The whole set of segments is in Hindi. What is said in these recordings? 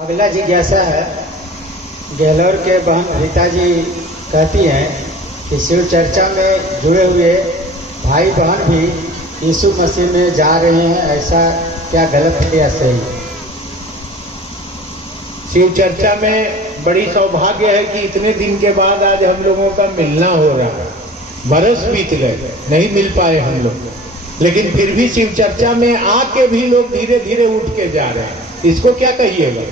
अगला जिज्ञासा है, गहलोर के बहन रीता जी कहती हैं कि शिव चर्चा में जुड़े हुए भाई बहन भी यीशु मसीह में जा रहे हैं, ऐसा क्या गलत है या सही? शिव चर्चा में बड़ी सौभाग्य है कि इतने दिन के बाद आज हम लोगों का मिलना हो रहा है। बरस बीत गए, नहीं मिल पाए हम लोग, लेकिन फिर भी शिव चर्चा में आके भी लोग धीरे धीरे उठ के जा रहे हैं। इसको क्या कहिएगा?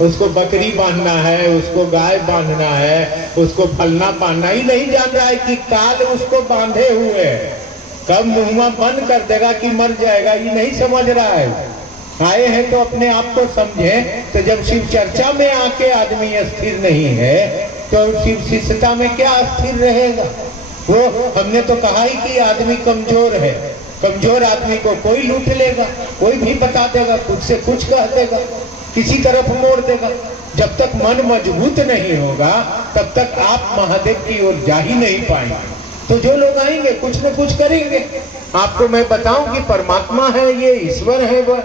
उसको बकरी बांधना है, उसको गाय बांधना है, उसको फलना बांधना ही नहीं जान रहा है कि काल उसको बांधे हुए है, कब मुंह बंद कर देगा कि मर जाएगा, ये नहीं समझ रहा है। आए हैं तो अपने आप को समझें। तो जब शिव चर्चा में आके आदमी स्थिर नहीं है तो शिव शिष्यता में क्या स्थिर रहेगा? वो हमने तो कहा ही कि आदमी कमजोर है, कमजोर आदमी को कोई लूट लेगा, कोई भी बता देगा, खुद से कुछ कह देगा, किसी तरफ मोड़ देगा। जब तक मन मजबूत नहीं होगा तब तक आप महादेव की ओर जा ही नहीं पाएंगे। तो जो लोग आएंगे कुछ न कुछ करेंगे। आपको मैं बताऊं कि परमात्मा है, ये ईश्वर है, वह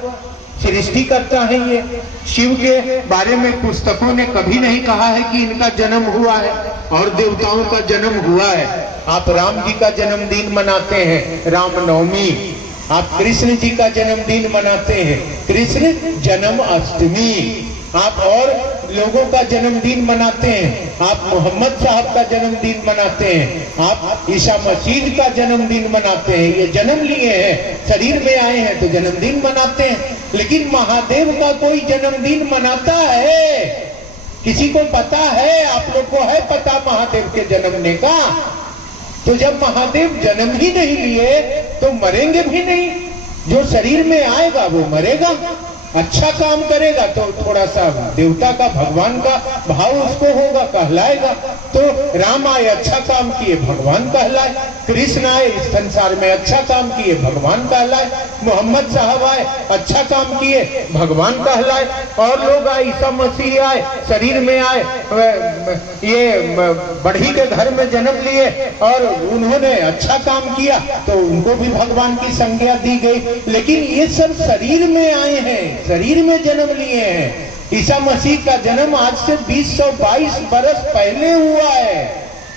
सृष्टि करता है। ये शिव के बारे में पुस्तकों ने कभी नहीं कहा है कि इनका जन्म हुआ है और देवताओं का जन्म हुआ है। आप राम जी का जन्मदिन मनाते हैं, रामनवमी। आप कृष्ण जी का जन्मदिन मनाते हैं, कृष्ण जन्माष्टमी। आप और लोगों का जन्मदिन मनाते हैं, आप मोहम्मद साहब का जन्मदिन मनाते हैं, आप ईसा मसीह का जन्मदिन मनाते हैं। ये जन्म लिए हैं, शरीर में आए हैं तो जन्मदिन मनाते हैं। लेकिन महादेव का कोई जन्मदिन मनाता है? किसी को पता है? आप लोग को है पता महादेव के जन्मने का? तो जब महादेव जन्म ही नहीं लिए तो मरेंगे भी नहीं। जो शरीर में आएगा वो मरेगा, अच्छा काम करेगा तो थोड़ा सा देवता का, भगवान का भाव उसको होगा, कहलाएगा। तो राम आए, अच्छा काम किए, भगवान कहलाए। कृष्ण आए, इस संसार में अच्छा काम किए, भगवान कहलाए। मोहम्मद साहब आए, अच्छा काम किए, भगवान कहलाए। और लोग आए, ईसा मसीह आए, शरीर में आए, ये बढ़ी के घर में जन्म लिए और उन्होंने अच्छा काम किया तो उनको भी भगवान की संज्ञा दी गई। लेकिन ये सब शरीर में आए हैं, शरीर में जन्म लिए हैं। ईसा मसीह का जन्म आज से 2022 बरस पहले हुआ है।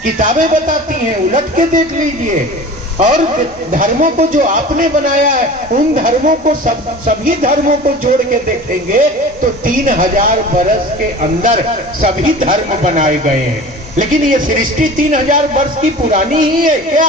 किताबें बताती हैं, उलट के देख लीजिए। और धर्मों को जो आपने बनाया है, उन धर्मों को सभी धर्मों को जोड़ के देखेंगे तो 3000 बरस के अंदर सभी धर्म बनाए गए हैं। लेकिन ये सृष्टि 3000 वर्ष की पुरानी ही है क्या?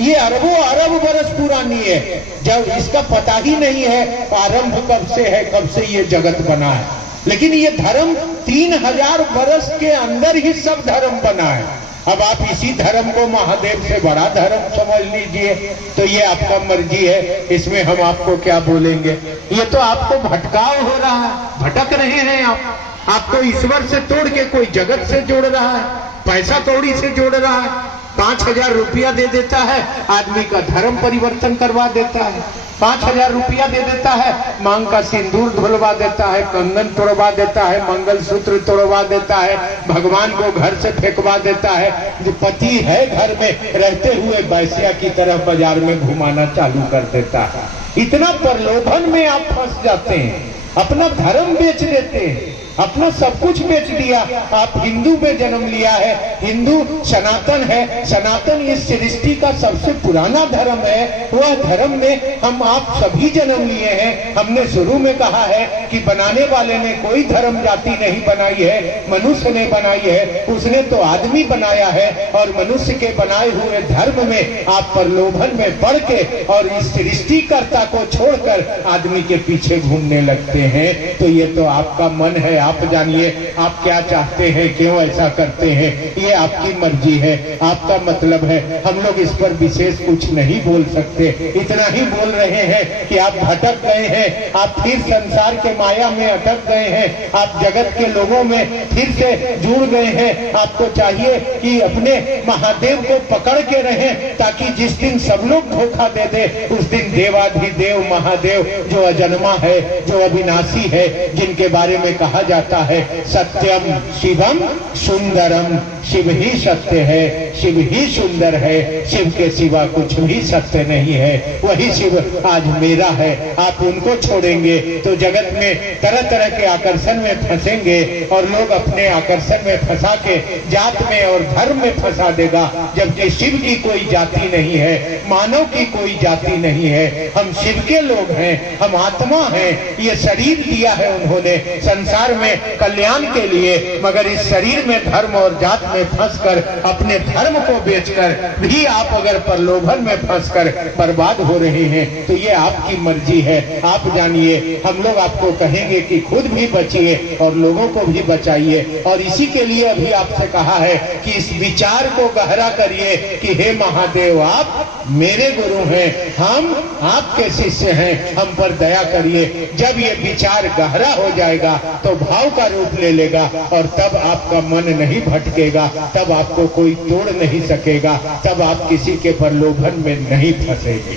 ये अरबों अरब बरस पुरानी है। जब इसका पता ही नहीं है आरंभ कब से है, कब से ये जगत बना है। लेकिन ये धर्म 3000 बरस के अंदर ही सब धर्म बना है। अब आप इसी धर्म को महादेव से बड़ा धर्म समझ लीजिए, तो ये आपका मर्जी है, इसमें हम आपको क्या बोलेंगे। ये तो आपको भटकाव हो रहा है, भटक रहे हैं आप। आपको ईश्वर से तोड़ के कोई जगत से जोड़ रहा है, पैसा कौड़ी से जोड़ रहा है। 5000 रुपया दे देता है, आदमी का धर्म परिवर्तन करवा देता है। 5000 रुपया दे देता है, मांग का सिंदूर धुलवा देता है, कंगन तोड़वा देता है, मंगलसूत्र तोड़वा देता है, भगवान को घर से फेंकवा देता है। जो पति है घर में रहते हुए वैश्या की तरफ बाजार में घुमाना चालू कर देता है। इतना प्रलोभन में आप फंस जाते हैं, अपना धर्म बेच देते हैं, अपना सब कुछ बेच दिया। आप हिंदू में जन्म लिया है, हिंदू सनातन है, सनातन इस सृष्टि का सबसे पुराना धर्म है। वह धर्म में हम आप सभी जन्म लिए हैं। हमने शुरू में कहा है कि बनाने वाले ने कोई धर्म जाति नहीं बनाई है, मनुष्य ने बनाई है। उसने तो आदमी बनाया है और मनुष्य के बनाए हुए धर्म में आप प्रलोभन में पड़ के और इस सृष्टिकर्ता को छोड़कर आदमी के पीछे घूमने लगते हैं। तो ये तो आपका मन है, आप जानिए आप क्या चाहते हैं, क्यों ऐसा करते हैं, ये आपकी मर्जी है, आपका मतलब है। हम लोग इस पर विशेष कुछ नहीं बोल सकते। इतना ही बोल रहे हैं कि आप भटक गए हैं, आप फिर संसार के माया में अटक गए हैं, आप जगत के लोगों में फिर से जुड़ गए हैं। आपको चाहिए कि अपने महादेव को पकड़ के रहें, ताकि जिस दिन सब लोग धोखा दे दे उस दिन देवाधिदेव महादेव जो अजन्मा है, जो अविनाशी है, जिनके बारे में कहा जाता है सत्यम शिवम सुंदरम शिव ही सत्य है, शिव ही सुंदर है, शिव के सिवा कुछ भी सत्य नहीं है। वही शिव आज मेरा है। आप उनको छोड़ेंगे तो जगत में तरह तरह के आकर्षण में फंसेंगे और लोग अपने आकर्षण में फंसा के जात में और धर्म में फंसा देगा, जबकि शिव की कोई जाति नहीं है, मानव की कोई जाति नहीं है। हम शिव के लोग हैं, हम आत्मा हैं। ये शरीर दिया है उन्होंने संसार में कल्याण के लिए, मगर इस शरीर में धर्म और जात में फंसकर अपने धर्म को बेचकर भी आप अगर प्रलोभन में फंसकर बर्बाद हो रहे हैं तो ये आपकी मर्जी है। आप जानिए, हम लोग आपको कहेंगे कि खुद भी बचिए और लोगों को भी बचाइए। और इसी के लिए अभी आपसे कहा है कि इस विचार को गहरा करिए कि हे महादेव, आप मेरे गुरु हैं, हम आपके शिष्य हैं, हम पर दया करिए। जब ये विचार गहरा हो जाएगा तो भाव का रूप ले लेगा और तब आपका मन नहीं भटकेगा, तब आपको कोई तोड़ नहीं सकेगा, तब आप किसी के प्रलोभन में नहीं फंसेंगे।